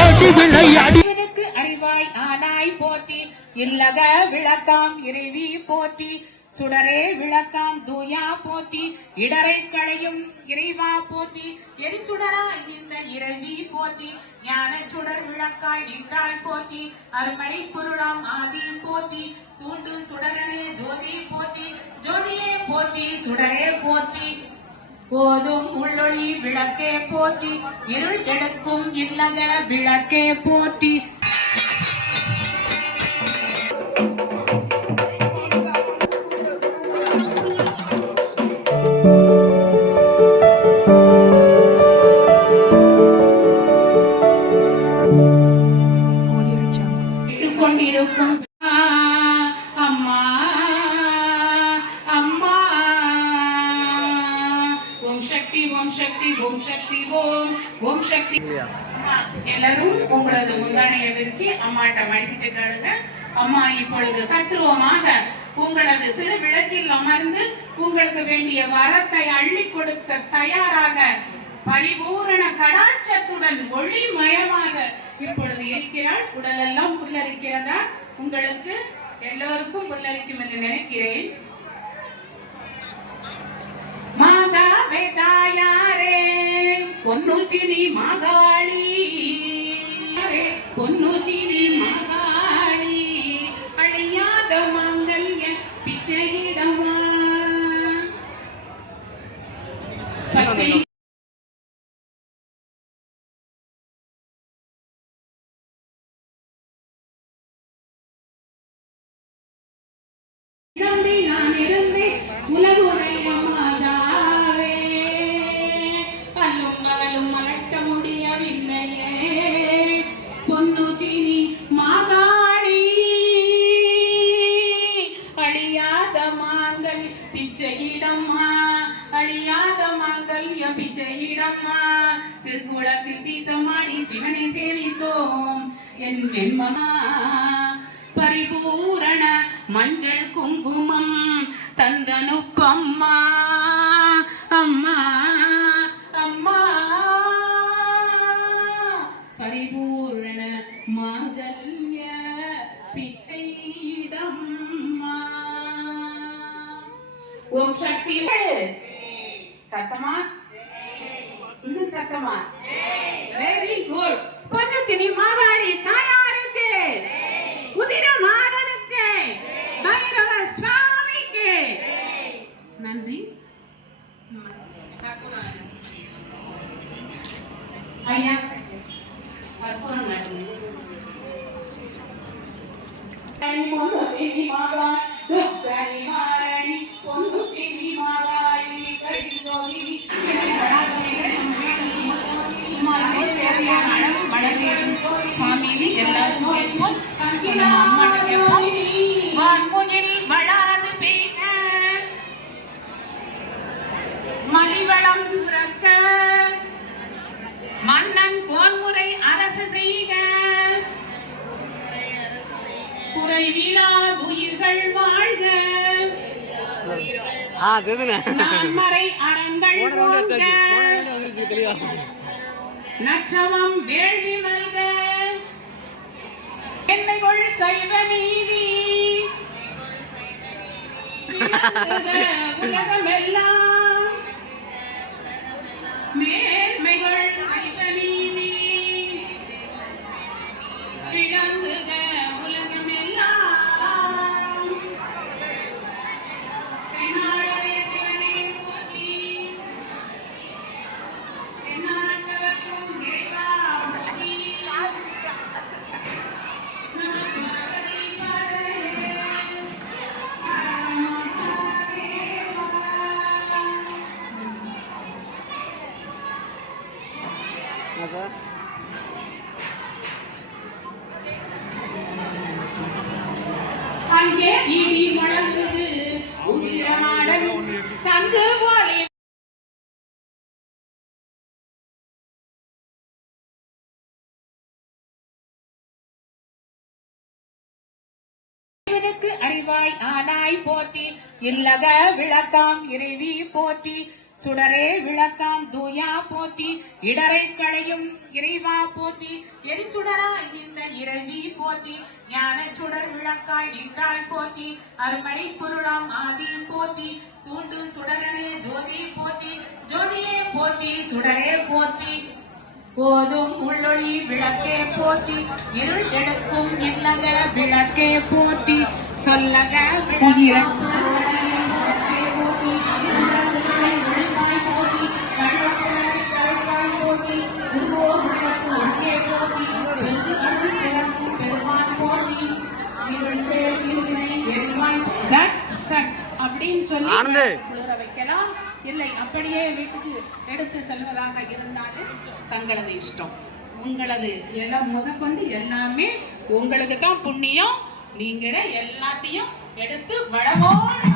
ஓடி விளையாடி அறிவாய் ஆனாய் போற்றி இல்லக விளக்காம் இறைவி போற்றி சுடரே விளக்காம் தூயா போற்றி இடரை களையும் இறைவா போற்றி எரிசுடராய் இந்த இறைவி போற்றி ஞான சுடர் விளக்காய் நின்றாய் போற்றி அருமை பொருளாம் ஆதி போற்றி தூண்டு சுடரனே ஜோதி போற்றி ஜோதியே போற்றி சுடரே போற்றி போதும் உள்ளொளி விளக்கே போற்றி இருள் எடுக்கும் இல்லக விளக்கே போற்றி கொண்டிருக்கும் அம்மா அம்மா ஓம் சக்தி ஓம் சக்தி ஓம் சக்தி ஓம் ஓம் சக்தி எல்லாரும் உங்களது முந்தானையை வச்சு அம்மாட்ட மடிச்சு கேளுங்க. அம்மா இப்பொழுது தத்துவமாக உங்களது திருவிளக்கில் அமர்ந்து உங்களுக்கு வேண்டிய வரத்தை அள்ளி கொடுக்க தயாராக பரிபூரண கடாட்சத்துடன் ஒளிமயமாக இப்பொழுது இருக்கிறாள். உடலெல்லாம் புல்லரிக்கிறதா? உங்களுக்கு எல்லோருக்கும் புல்லரிக்கும் என்று நினைக்கிறேன். மாதாவே தாயாரே பொன்னுச்சினி மாகாளி பொன்னுச்சினி மாகாளி அழியாத மாங்கல்ய பிச்சையிடமா பச்சை நான் இருந்தேன் உலகுடைய மாதாவே அல்லும் மகளும் மலட்ட முடியவில்லையே பொன்னுச்சினி மாகாணி அழியாத மாங்கல் பிச்சையிடம்மா அழியாத மாங்கல்ய பிச்சையிடம்மா திருக்குளத்தில் தீர்த்தமாடி சிவனை சேவித்தோம் என் ஜென்மமா பரிபூரண மஞ்சள் குங்குமம் தந்தனுப்பம்மா அம்மா அம்மா பரிபூரண மாங்கல்ய பிச்சையிடம்மா ஓம் சக்தி சத்தமா இன்னும் சத்தமா வெரி குட் பொன்னுச்சினி மாகாளி தாயாருக்கு உதிர மாதனுக்கு பைரவ சுவாமிக்கு நன்றி. ஐயா கற்பூரம் சுவாமி எல்லாரும் வான்முகில் வளாது பெய்க மலிவளம் சுரக்க மன்னன் கோன்முறை அரசு செய்க குறைவிலா உயிர்கள் வாழ்க நான்மறை அறங்கள் நற்றவம் வேள்வி மல்க என்னைகள் சைவ நீதி உலகமெல்லாம் மேன்மைகள் சைவ நீதி விளங்குக உலகமெல்லாம் என்னாலே சிவனே போற்றி என்னாட்டவர்க்கும் இறைவா போற்றி அங்கே இடி முழங்குது உதிரமாடன் சங்கு போலே அறிவாய் ஆனாய் போற்றி இல்லக விளக்காம் இறைவி போற்றி சுடரே விளக்காம் தூயா போற்றி இடரை களையும் இறைவா போற்றி எரிசுடராய் இந்த இறைவி போற்றி ஞான சுடர் விளக்காய் நின்றாய் போற்றி அருமை பொருளாம் ஆதியும் போற்றி தூண்டு சுடரனே ஜோதி போற்றி ஜோதியே போற்றி சுடரே போற்றி போதும் உள்ளொளி விளக்கே போற்றி இருள் எடுக்கும் இல்லக விளக்கே போற்றி சொல்லக அப்படின்னு சொல்லி குளிர வைக்கலாம். இல்லை அப்படியே வீட்டுக்கு எடுத்து செல்வதாக இருந்தாலும் தங்களது இஷ்டம். உங்களது எல்லாம் முதற்கொண்டு எல்லாமே உங்களுக்கு தான் புண்ணியம். நீங்களே எல்லாத்தையும் எடுத்து வளமோடு